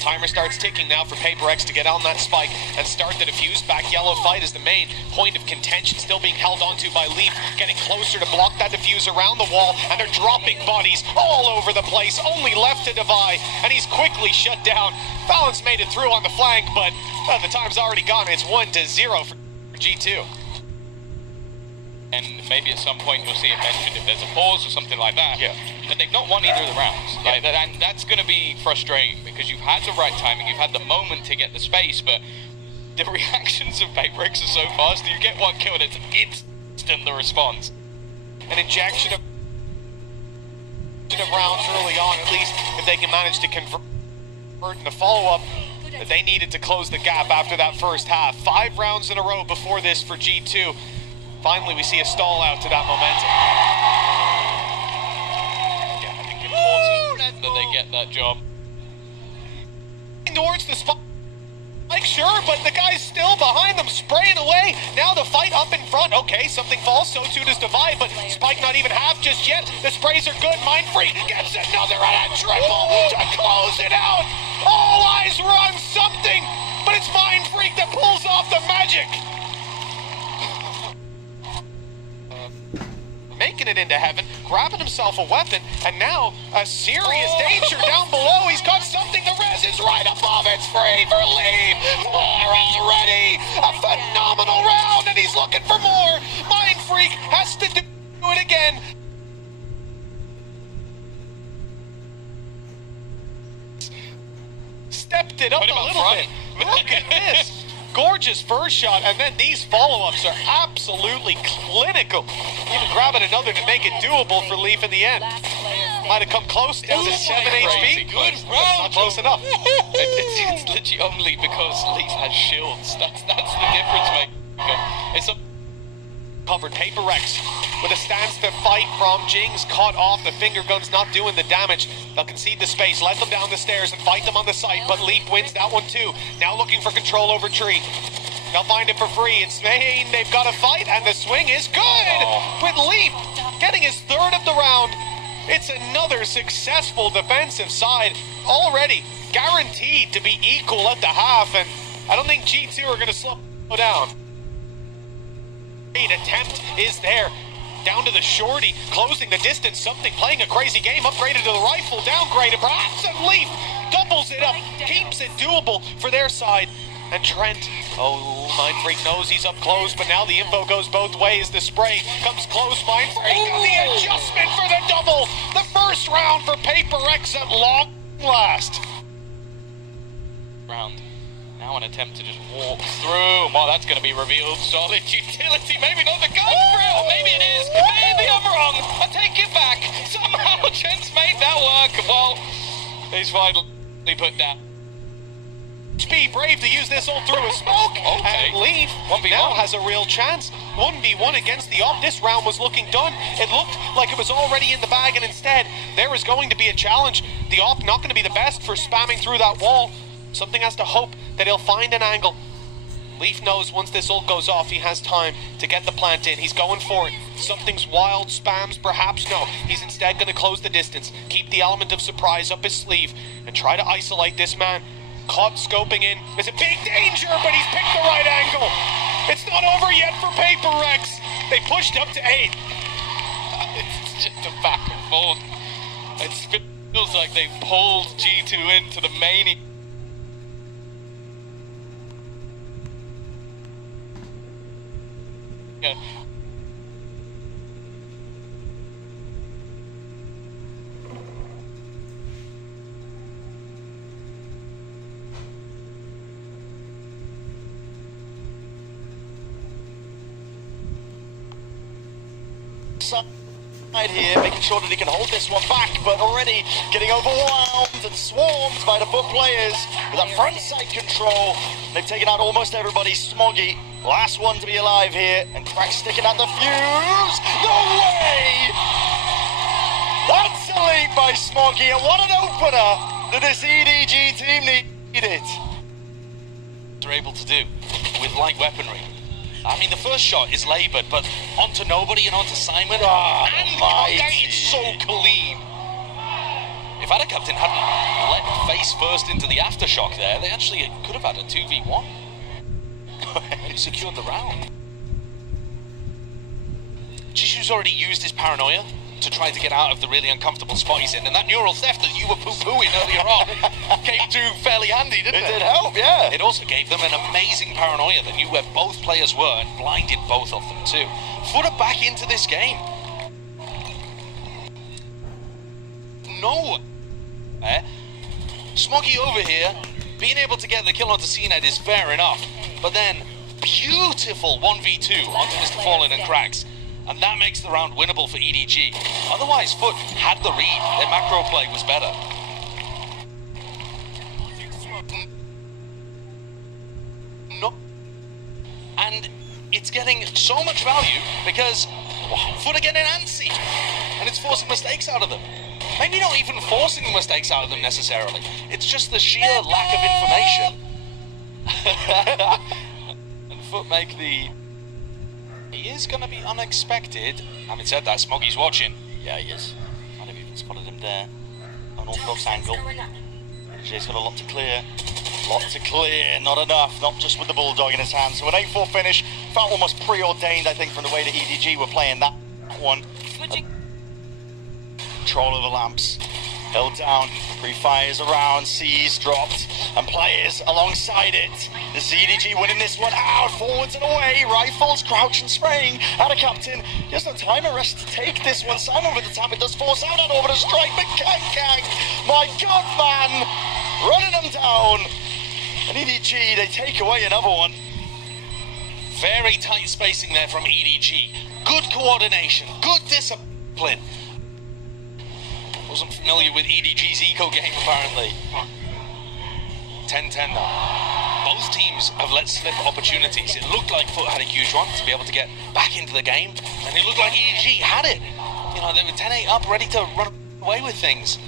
Timer starts ticking now for PRX to get on that spike and start the defuse. Back yellow fight is the main point of contention, still being held onto by Leaf, getting closer to block that defuse around the wall, and they're dropping bodies all over the place, only left to Divide, and he's quickly shut down. Balance made it through on the flank, but the time's already gone. It's 1-0 for G2. And maybe at some point you'll see it mentioned if there's a pause or something like that. Yeah. But they've not won either of the rounds. Yeah. Like, and that's going to be frustrating because you've had the right timing, you've had the moment to get the space, but the reactions of PRX are so fast. You get one kill and it's instant the response. An injection of rounds early on, at least if they can manage to convert in the follow-up that they needed to close the gap after that first half. 5 rounds in a row before this for G2. Finally, we see a stall out to that momentum. Yeah, I think important that they get that job. Towards the spike, sure, but the guy's still behind them, spraying away. Now the fight up in front. Okay, something falls, so too does Divide, but Spike not even half just yet. The sprays are good. Mindfreak gets another and a triple to close it out. All eyes were on something, but it's Mindfreak that pulls off the magic. Making it into heaven, grabbing himself a weapon, and now a serious danger down below. He's got something. The res is right above. It's free for Leaf. 4 already. A phenomenal round, and he's looking for more. Mindfreak has to do it again. Stepped it up a little bit. Look at this. Gorgeous first shot, and then these follow-ups are absolutely clinical. Even grabbing another to make it doable for Leaf in the end. Might have come close down to 7 HP. Good round. Not close enough. It's literally only because Leaf has shields. That's the difference, mate. It's a covered. PRX with a stance to fight from Jings, caught off. The finger gun's not doing the damage. They'll concede the space, let them down the stairs and fight them on the site, but Leaf wins that one too. Now looking for control over Tree. They'll find it for free. It's Maine. They've got a fight, and the swing is good with Leaf getting his 3rd of the round. It's another successful defensive side, already guaranteed to be equal at the half, and I don't think G2 are going to slow down. Attempt is there. Down to the shorty, closing the distance, something playing a crazy game, upgraded to the rifle, downgraded perhaps, and Leaf doubles it up, keeps it doable for their side. And Trent, Mindfreak knows he's up close, but now the info goes both ways. The spray comes close, Mindfreak on the adjustment for the double. The first round for PRX at long last. Round. Now an attempt to just walk through. Well, that's going to be revealed. Solid utility. Maybe not the gun thrill. Maybe it is. Maybe I'm wrong. I take it back. Somehow Trent's made that work. Well, he's finally put down. Be brave to use this all through a smoke. Okay. And Leaf 1v1 now has a real chance. 1v1 against the op. This round was looking done. It looked like it was already in the bag, and instead there is going to be a challenge. The op not going to be the best for spamming through that wall. Something has to hope that he'll find an angle. Leaf knows once this ult goes off, he has time to get the plant in. He's going for it. Something's wild, spams, perhaps no. He's instead going to close the distance, keep the element of surprise up his sleeve, and try to isolate this man. Caught scoping in. There's a big danger, but he's picked the right angle. It's not over yet for PRX. They pushed up to 8. It's just a back and forth. It feels like they pulled G2 into the main. Yeah. Side here, making sure that he can hold this one back, but already getting overwhelmed and swarmed by the FUT players with that front side control. They've taken out almost everybody. Smoggy, last one to be alive here, and Crack sticking at the fuse. No way! That's a lead by Smoggy, and what an opener that this EDG team needed. They're able to do with light weaponry. I mean, the first shot is laboured, but onto nobody and onto Simon. Oh, and it's so clean. If Ada Captain hadn't let face first into the aftershock there, they actually could have had a 2v1. Maybe secured the round. Jishu's already used his paranoia to try to get out of the really uncomfortable spot he's in, and that neural theft that you were poo-pooing earlier on came through fairly handy, didn't it? It did help, yeah. It also gave them an amazing paranoia that knew where both players were and blinded both of them too. FUT are back into this game. No. Smoggy over here, being able to get the kill onto CNED is fair enough, but then beautiful 1v2 onto Mr. Fallen and Cracks. And that makes the round winnable for EDG. Otherwise, FUT had the read. Their macro play was better. No. And it's getting so much value because FUT are getting antsy. And it's forcing mistakes out of them. Maybe not even forcing the mistakes out of them necessarily. It's just the sheer lack of information. And FUT make the... He is going to be unexpected. Having said that, Smoggy's watching. Yeah, he is. I'd have even spotted him there. Unorthodox angle. EDG's got a lot to clear. Lot to clear, not enough. Not just with the Bulldog in his hand. So an 8-4 finish. Felt almost preordained, I think, from the way that EDG were playing that one. Control over lamps. Held down. Pre-fires around. C's dropped. And players alongside it. The EDG winning this one out. Forwards and away. Rifles, crouch and spraying. Ada Captain. He has no time or rest to take this one. Simon with the tap. It does force out and over to strike. But Kang. My God, man. Running them down. And EDG, they take away another one. Very tight spacing there from EDG. Good coordination. Good discipline. Wasn't familiar with EDG's eco game, apparently. 10-10 now. Both teams have let slip opportunities. It looked like FUT had a huge one to be able to get back into the game, and it looked like EDG had it. You know, they were 10-8 up, ready to run away with things.